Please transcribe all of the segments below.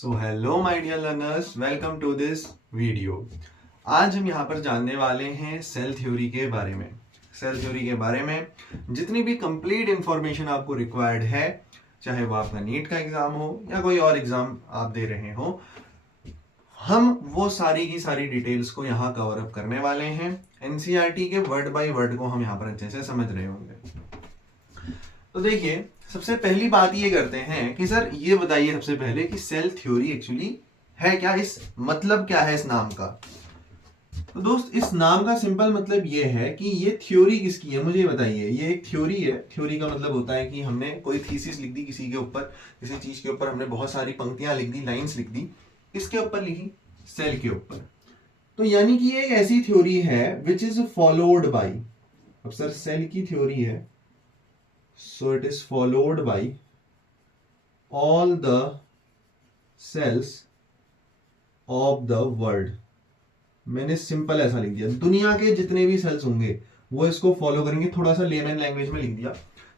So hello my dear learners, welcome to this video. आज हम यहाँ पर जानने वाले हैं सेल थ्योरी के बारे में। सेल थ्योरी के बारे में जितनी भी कंप्लीट इंफॉर्मेशन आपको रिक्वायर्ड है, चाहे वो आपका नीट का एग्जाम हो या कोई और एग्जाम आप दे रहे हो, हम वो सारी की सारी डिटेल्स को यहाँ कवर अप करने वाले हैं। एनसीईआरटी के वर्ड बाय वर्ड को हम यहाँ पर अच्छे से समझ रहे होंगे। तो देखिए, सबसे पहली बात ये करते हैं कि सर ये बताइए सबसे पहले कि सेल थ्योरी एक्चुअली है क्या, इस मतलब क्या है इस नाम का। तो दोस्त, इस नाम का सिंपल मतलब ये है कि ये थ्योरी किसकी है, मुझे बताइए। ये एक थ्योरी है। थ्योरी का मतलब होता है कि हमने कोई थीसिस लिख दी किसी के ऊपर, किसी चीज के ऊपर हमने बहुत सारी पंक्तियां लिख दी, लाइंस लिख दी। किसके ऊपर लिखी? सेल के ऊपर। तो यानी कि ये एक ऐसी थ्योरी है विच इज फॉलोड बाई, अब सर सेल की थ्योरी है, so it is followed by all the cells of the world। मैंने सिंपल ऐसा लिख दिया, दुनिया के जितने भी सेल्स होंगे वो इसको फॉलो करेंगे। थोड़ा सा लेमन लैंग्वेज में लिख दिया।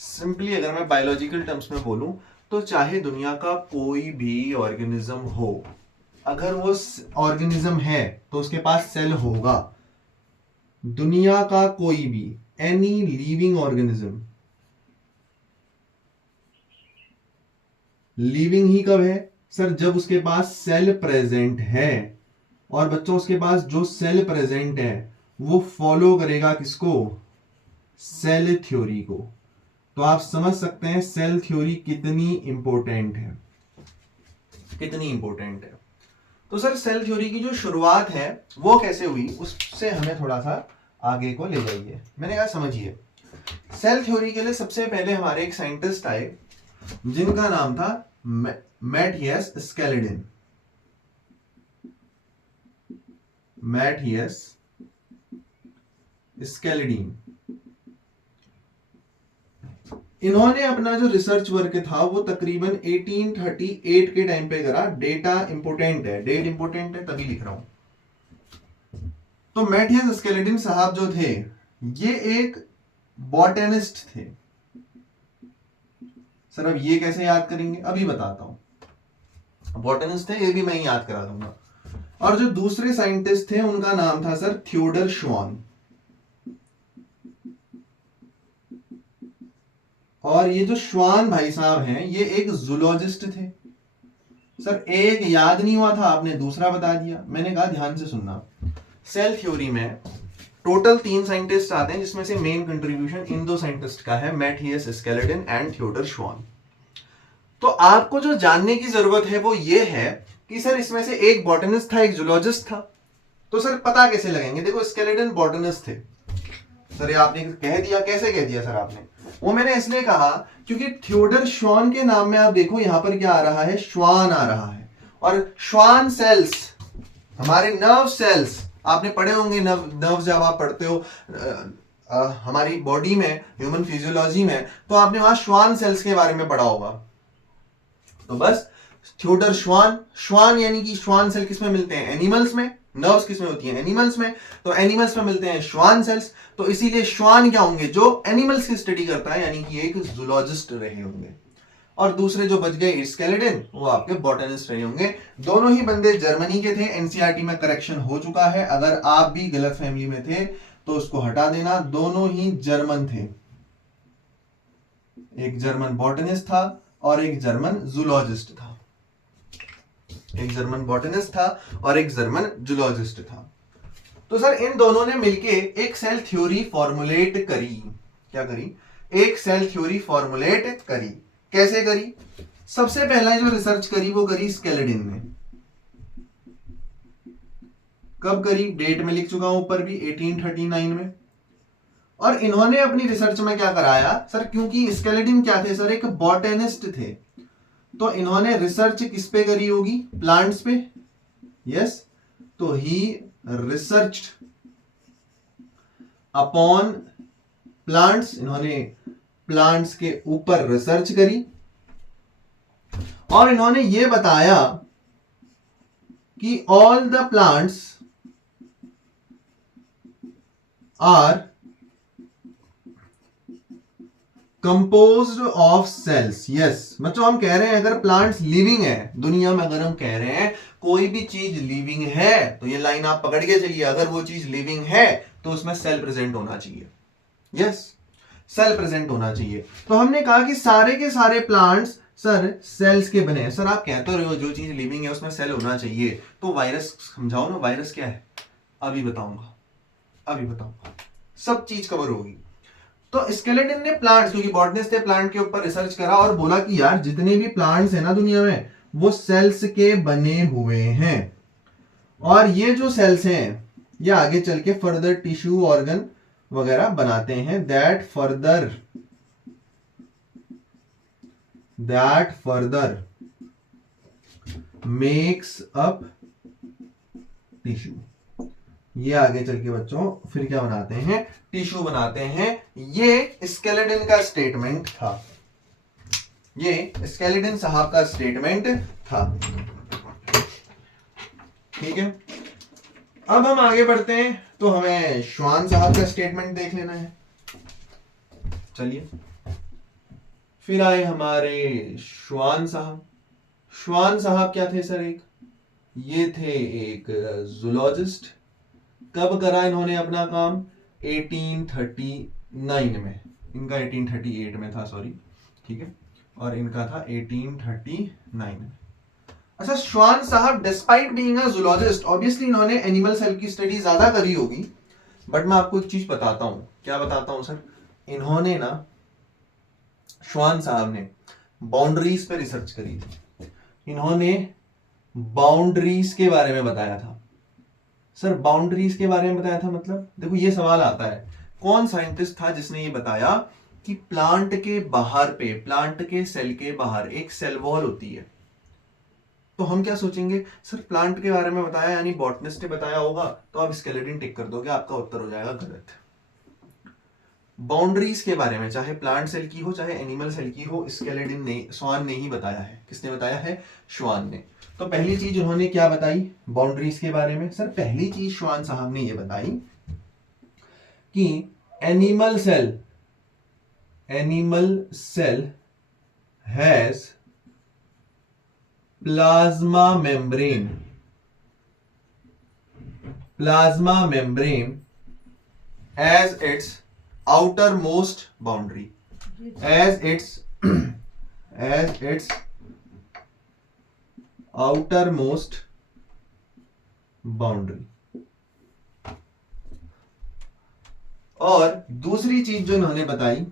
सिंपली अगर मैं बायोलॉजिकल टर्म्स में बोलूं तो चाहे दुनिया का कोई भी ऑर्गेनिज्म हो, अगर वो ऑर्गेनिज्म है तो उसके पास सेल होगा। दुनिया का कोई भी, एनी लिविंग ऑर्गेनिज्म, लिविंग ही कब है सर? जब उसके पास सेल प्रेजेंट है। और बच्चों, उसके पास जो सेल प्रेजेंट है वो फॉलो करेगा किसको? सेल थ्योरी को। तो आप समझ सकते हैं सेल थ्योरी कितनी इंपॉर्टेंट है, कितनी इंपॉर्टेंट है। तो सर सेल थ्योरी की जो शुरुआत है वो कैसे हुई, उससे हमें थोड़ा सा आगे को ले जाइए। मैंने कहा समझिए, सेल थ्योरी के लिए सबसे पहले हमारे एक साइंटिस्ट आए जिनका नाम था मैथियस स्केलेडन। Matheus Schleiden. इन्होंने अपना जो रिसर्च वर्क था वो तकरीबन 1838 के टाइम पे करा। डेटा इंपोर्टेंट है, डेट इंपोर्टेंट है तभी लिख रहा हूं। तो मैथियस स्केलेडन साहब जो थे, ये एक बॉटनिस्ट थे। सर अब ये कैसे याद करेंगे, अभी बताता हूं। बॉटनिस्ट थे, ये भी मैं याद करा दूंगा। और जो दूसरे साइंटिस्ट थे उनका नाम था सर थियोडर श्वान। और ये जो श्वान भाई साहब हैं ये एक जूलॉजिस्ट थे। सर एक याद नहीं हुआ था, आपने दूसरा बता दिया। मैंने कहा ध्यान से सुनना, सेल थ्योरी में टोटल 3 साइंटिस्ट आते हैं जिसमें से मेन कंट्रीब्यूशन इन 2 साइंटिस्ट का है, मैथियस स्केलेडन एंड थियोडर श्वान। तो आपको जो जानने की जरूरत है वो ये है कि सर इसमें से एक बॉटनिस्ट था, एक जूलॉजिस्ट था। तो सर पता कैसे लगेंगे? देखो, स्केलेडन बॉटनिस्ट थे। सर ये आपने कह दिया, कैसे कह दिया सर आपने? वो मैंने इसलिए कहा क्योंकि थियोडर श्वान के नाम में आप देखो यहां पर क्या आ रहा है, श्वान आ रहा है। और श्वान सेल्स, हमारे नर्व सेल्स, आपने पढ़े होंगे नर्व जब आप पढ़ते हो हमारी बॉडी में, ह्यूमन फिजियोलॉजी में, तो आपने वहां श्वान सेल्स के बारे में पढ़ा होगा। तो बस थियोडर श्वान, श्वान यानी कि श्वान सेल किसमें मिलते हैं? एनिमल्स में। नर्व्स किसमें होती हैं? एनिमल्स में। तो एनिमल्स में मिलते हैं श्वान सेल्स। तो इसीलिए श्वान क्या होंगे? जो एनिमल्स की स्टडी करता है, यानी कि एक जूलॉजिस्ट रहे होंगे। और दूसरे जो बच गए स्केलेटन, वो आपके बॉटनिस्ट रहे होंगे। दोनों ही बंदे जर्मनी के थे। एनसीईआरटी में करेक्शन हो चुका है, अगर आप भी गलत फहमी में थे तो उसको हटा देना। दोनों ही जर्मन थे, एक जर्मन बॉटनिस्ट था और एक जर्मन जूलॉजिस्ट था। एक जर्मन बॉटनिस्ट था और एक जर्मन जूलॉजिस्ट था। तो सर इन दोनों ने मिलके एक सेल थ्योरी फॉर्मुलेट करी। क्या करी? एक सेल थ्योरी फॉर्मुलेट करी। कैसे करी? सबसे पहला जो रिसर्च करी वो करी स्केलेडन ने। कब करी? डेट में लिख चुका हूं ऊपर भी, 1839 में। और इन्होंने अपनी रिसर्च में क्या कराया सर, क्योंकि स्केलेडन क्या थे सर? एक बॉटनिस्ट थे। तो इन्होंने रिसर्च किस पे करी होगी? प्लांट्स पे। यस। तो ही रिसर्च अपॉन प्लांट्स। इन्होंने प्लांट्स के ऊपर रिसर्च करी और इन्होंने ये बताया कि all the plants are composed of cells. Yes बच्चों, हम कह रहे हैं अगर प्लांट्स लिविंग है दुनिया में, अगर हम कह रहे हैं कोई भी चीज लिविंग है, तो ये लाइन आप पकड़ के चलिए, अगर वो चीज लिविंग है तो उसमें सेल प्रेजेंट होना चाहिए। यस, सेल प्रेजेंट होना चाहिए। तो हमने कहा कि सारे के सारे प्लांट्स सर सेल्स के बने हैं। सर आप कहते रहे हो जो चीज लिविंग है उसमें सेल होना चाहिए, तो वायरस समझाओ ना, वायरस क्या है? अभी बताऊंगा, अभी बताऊंगा, सब चीज कवर होगी। तो स्केलेटन ने प्लांट्स, क्योंकि बॉटनिस्ट ने प्लांट के ऊपर रिसर्च करा और बोला कि यार जितने भी प्लांट्स हैं ना दुनिया में वो सेल्स के बने हुए हैं, और ये जो सेल्स हैं ये आगे चल के फर्दर टिश्यू ऑर्गन वगैरह बनाते हैं, that further makes up tissue. ये आगे चल के बच्चों फिर क्या बनाते हैं? टिश्यू बनाते हैं। ये स्केलेटन का स्टेटमेंट था, ये स्केलेटन साहब का स्टेटमेंट था। ठीक है, अब हम आगे बढ़ते हैं तो हमें श्वान साहब का स्टेटमेंट देख लेना है। चलिए, फिर आए हमारे श्वान साहब। श्वान साहब क्या थे सर? ये थे एक जूलॉजिस्ट। कब करा इन्होंने अपना काम? 1839 में। इनका 1838 में था, सॉरी, ठीक है, और इनका था 1839 में। अच्छा, श्वान साहब despite being a zoologist, obviously इन्होंने एनिमल सेल की स्टडी ज्यादा करी होगी, बट मैं आपको एक चीज बताता हूं। क्या बताता हूं सर? इन्होंने ना, श्वान साहब ने बाउंड्रीज पे रिसर्च करी थी। इन्होंने बाउंड्रीज के बारे में बताया था। सर बाउंड्रीज के बारे में बताया था मतलब, देखो ये सवाल आता है, कौन साइंटिस्ट था जिसने ये बताया कि प्लांट के बाहर पे, प्लांट के सेल के बाहर एक सेल वॉल होती है? तो हम क्या सोचेंगे, सर प्लांट के बारे में बताया यानी बॉटनिस्ट ने बताया होगा, तो आप स्केलेटन टिक कर दोगे, आपका उत्तर हो जाएगा गलत। बाउंड्रीज के बारे में, चाहे प्लांट सेल की हो चाहे एनिमल सेल की हो, स्केलेटन ने, श्वान ने ही बताया है। किसने बताया है? श्वान ने। तो पहली चीज उन्होंने क्या बताई बाउंड्रीज के बारे में? सर पहली चीज श्वान साहब ने ये बताई कि animal cell has plasma membrane as its outermost boundary, as its outermost boundary। और दूसरी चीज जो इन्होंने बताई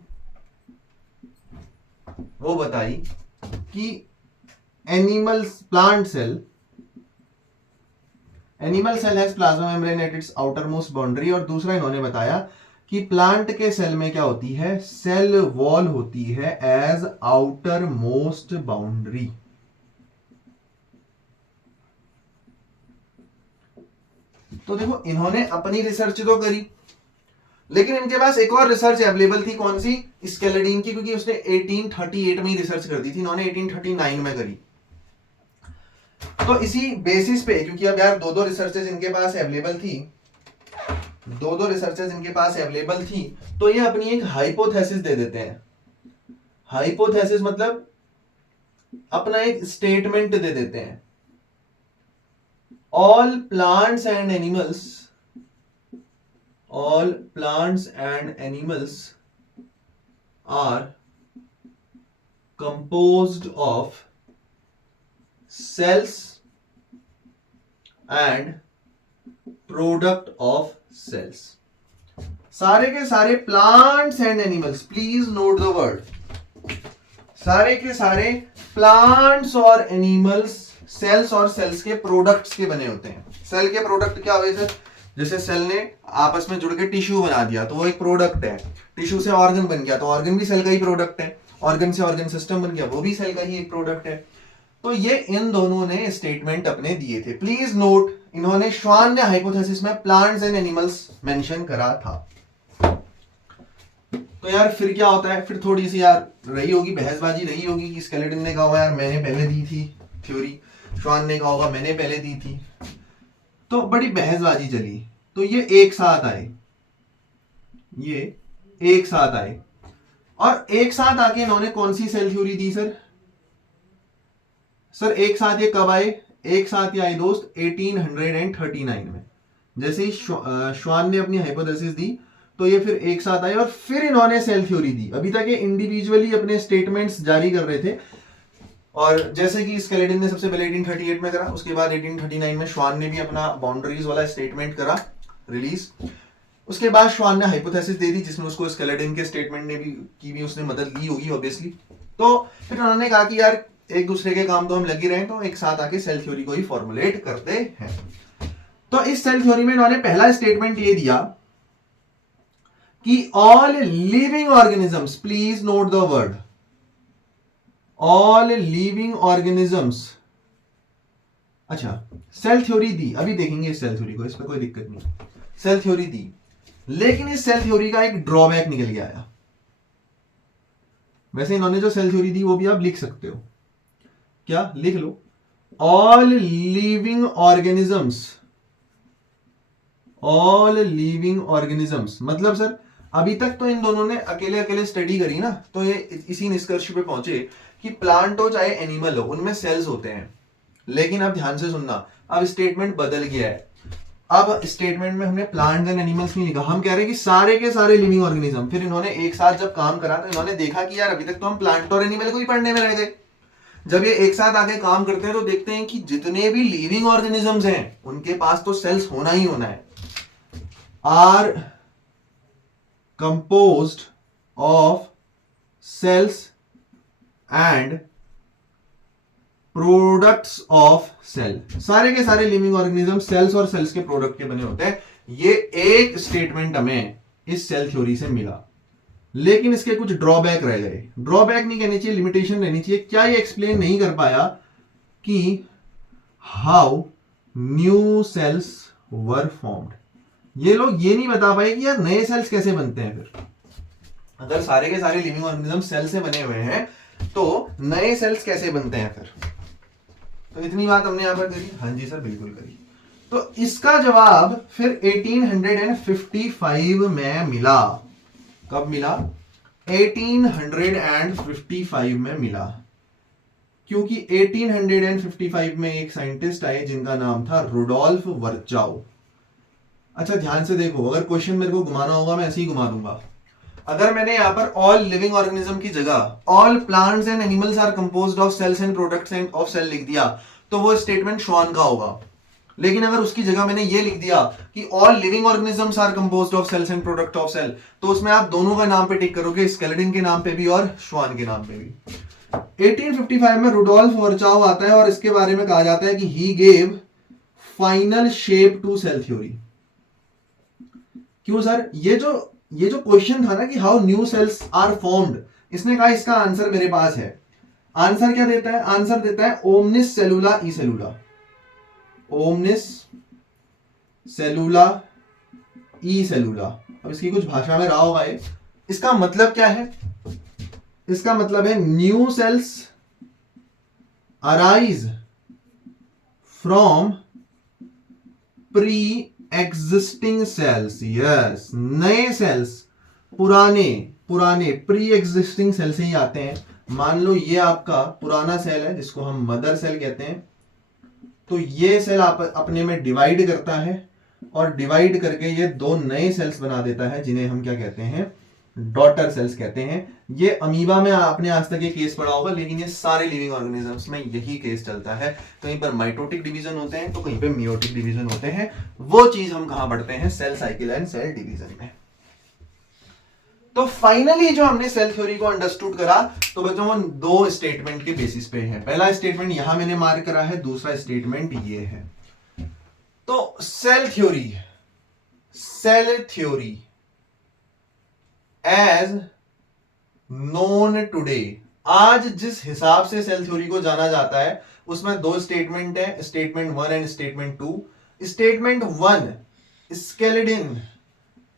वो बताई कि plant cell has plasma membrane at its outermost boundary. और दूसरा इन्होंने बताया कि प्लांट के सेल में क्या होती है? सेल वॉल होती है एज आउटर मोस्ट बाउंड्री। तो देखो इन्होंने अपनी रिसर्च तो करी, लेकिन इनके पास एक और रिसर्च अवेलेबल थी, कौन सी? स्केलेटन की, क्योंकि उसने 1838 में ही रिसर्च कर दी थी, इन्होंने 1839 में करी। तो इसी बेसिस पे, क्योंकि अब यार दो रिसर्चेस इनके पास अवेलेबल थी, तो ये अपनी एक हाइपोथेसिस दे देते हैं। हाइपोथेसिस मतलब अपना एक स्टेटमेंट दे देते हैं। All plants and animals are composed of cells and product of cells। सारे के सारे plants and animals, please note the word, सारे के सारे प्लांट्स और एनिमल्स सेल्स और सेल्स के प्रोडक्ट्स के बने होते हैं। सेल के प्रोडक्ट क्या हुए सर? जैसे सेल ने आपस में जुड़ के टिश्यू बना दिया तो वो एक प्रोडक्ट है, टिश्यू से ऑर्गन बन गया तो ऑर्गन भी सेल का ही प्रोडक्ट है, ऑर्गन से ऑर्गन सिस्टम बन गया वो भी सेल का ही एक प्रोडक्ट है। तो ये इन दोनों ने स्टेटमेंट अपने दिए थे। प्लीज नोट, इन्होंने, श्वान ने हाइपोथेसिस में प्लांट्स एंड एनिमल्स मेंशन करा था। तो यार फिर क्या होता है, फिर थोड़ी सी यार रही होगी बहसबाजी, रही होगी कि स्केलेटन ने कहा होगा यार मैंने पहले दी थी थ्योरी, श्वान ने कहा होगा मैंने पहले दी थी, तो बड़ी बहसबाजी चली। तो ये एक साथ आए, और एक साथ आके इन्होंने कौन सी सेल थ्योरी दी सर? सर एक साथ ये कब आए? एक साथ ये आए दोस्त 1839 में। जैसे ही श्वान ने अपनी हाइपोथेसिस दी तो ये फिर एक साथ आए और फिर इन्होंने सेल थ्योरी दी। अभी तक ये इंडिविजुअली अपने स्टेटमेंट्स जारी कर रहे थे, और जैसे कि स्केलेटन ने सबसे पहले 1838 में करा, उसके बाद 1839 में श्वान ने भी अपना बाउंड्रीज वाला स्टेटमेंट करा रिलीज। उसके बाद श्वान ने हाइपोथेसिस दे दी जिसमें उसको स्केलेटन के स्टेटमेंट ने भी उसने मदद ली होगी ऑब्वियसली। तो फिर उन्होंने कहा कि यार एक दूसरे के काम तो हम लगे रहे, तो एक साथ आके सेल थ्योरी को ही फॉर्मुलेट करते हैं। तो इस सेल थ्योरी में इन्होंने पहला स्टेटमेंट ये दिया कि all living organisms, please note the word all living organisms. अच्छा, सेल थ्योरी दी, अभी देखेंगे इस सेल थ्योरी को, इसमें कोई दिक्कत नहीं। सेल थ्योरी दी, लेकिन इस सेल थ्योरी का एक ड्रॉबैक निकल के आया। वैसे इन्होंने जो सेल थ्योरी दी वो भी आप लिख सकते हो, क्या लिख लो, all living organisms. All living organisms मतलब सर अभी तक तो इन दोनों ने अकेले अकेले स्टडी करी ना, तो ये इसी निष्कर्ष पे पहुंचे कि प्लांट हो चाहे एनिमल हो उनमें सेल्स होते हैं। लेकिन अब ध्यान से सुनना, अब स्टेटमेंट बदल गया है। अब स्टेटमेंट में हमने प्लांट्स एंड एनिमल्स नहीं लिखा, हम कह रहे हैं कि सारे के सारे लिविंग ऑर्गेनिज्म। फिर इन्होंने एक साथ जब काम करा तो इन्होंने देखा कि यार अभी तक तो हम प्लांट और एनिमल को ही पढ़ने में रहे थे, जब ये एक साथ आके काम करते हैं तो देखते हैं कि जितने भी लिविंग ऑर्गेनिजम्स हैं उनके पास तो सेल्स होना ही होना है। Are composed of cells and products of cell. सारे के सारे लिविंग ऑर्गेनिज्म सेल्स और सेल्स के प्रोडक्ट के बने होते हैं। ये एक स्टेटमेंट हमें इस सेल थ्योरी से मिला, लेकिन इसके कुछ ड्रॉबैक रह गए। ड्रॉबैक नहीं कहनी चाहिए, लिमिटेशन रहनी चाहिए। क्या ये एक्सप्लेन नहीं कर पाया कि how new sales were formed. ये लोग ये नहीं बता पाए कि यार नए सेल्स कैसे बनते हैं। फिर अगर सारे के सारे लिविंग ऑर्गेनिज्म सेल से बने हुए हैं तो नए सेल्स कैसे बनते हैं फिर। तो इतनी बात हमने यहां पर करी। हाँ जी सर बिल्कुल करी। तो इसका जवाब फिर 1855 में मिला। कब मिला? 1855 में मिला, क्योंकि 1855 में एक साइंटिस्ट आए जिनका नाम था रुडोल्फ वर्चाउ। अच्छा ध्यान से देखो, अगर क्वेश्चन मेरे को घुमाना होगा मैं ऐसे ही घुमा दूंगा। अगर मैंने यहां पर ऑल लिविंग ऑर्गेनिज्म की जगह all plants and animals are composed of cells and products of cell लिख दिया तो वो स्टेटमेंट श्वान का होगा। लेकिन अगर उसकी जगह मैंने ये लिख दिया कि all living organisms are composed of cells and product of cell, तो उसमें आप दोनों का नाम पे टिक करोगे, स्केलेटन के नाम पे भी और श्वान के नाम पे भी। 1855 में रुडोल्फ वर्चाउ आता है और इसके बारे में कहा जाता है कि he gave final shape to cell theory. क्यों सर? ये जो क्वेश्चन था ना कि how new cells are formed, इसने कहा इसका आंसर मेरे पास है। आंसर क्या देता है? आंसर देता है ओमनिस सेलुला ई सेलुला। ओमनिस सेलुला ई सेलुला। अब इसकी कुछ भाषा में रहा होगा ये। इसका मतलब क्या है? इसका मतलब है new sales arise from pre existing sales. Yes, नए सेल्स पुराने प्री एग्जिस्टिंग सेल से ही आते हैं। मान लो ये आपका पुराना सेल है जिसको हम मदर सेल कहते हैं, तो ये सेल अपने में डिवाइड करता है और डिवाइड करके ये दो नए सेल्स बना देता है जिन्हें हम क्या कहते हैं? डॉटर सेल्स कहते हैं। ये अमीबा में आपने आज तक ये केस पढ़ा होगा, लेकिन ये सारे लिविंग ऑर्गेनिजम्स में यही केस चलता है। कहीं पर माइटोटिक डिवीजन होते हैं तो कहीं पर मियोटिक डिवीजन होते हैं। वो चीज हम कहां पढ़ते हैं? Cell cycle and cell division में। तो फाइनली जो हमने सेल थ्योरी को अंडरस्टूड करा, तो बच्चों वो दो स्टेटमेंट के बेसिस पे है। पहला स्टेटमेंट यहां मैंने मार्क करा है, दूसरा स्टेटमेंट ये है। तो cell theory as known today, आज जिस हिसाब से सेल थ्योरी को जाना जाता है उसमें दो स्टेटमेंट है, statement 1 and statement 2। Statement 1 skeleton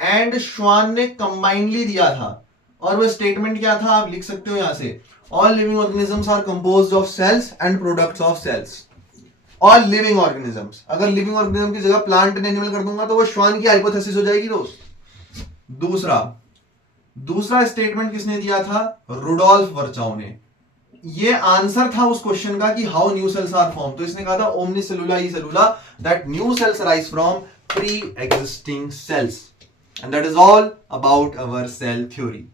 and श्वान ने कंबाइनली दिया था, और वो स्टेटमेंट क्या था आप लिख सकते हो यहां से, all living organisms are composed of cells and products of cells. All living organisms, अगर लिविंग ऑर्गेनिज्म की जगह प्लांट एंड एनिमल कर दूंगा तो वो श्वान की हाइपोथेसिस हो जाएगी दोस्त। दूसरा दूसरा स्टेटमेंट किसने दिया था? रुडोल्फ वर्चाउ ने। ये आंसर था उस क्वेश्चन का कि how new cells are form. तो इसने कहा था ओमनी सेलुला ई सेलुला that new cells rise from pre existing cells, and that is all about our cell theory.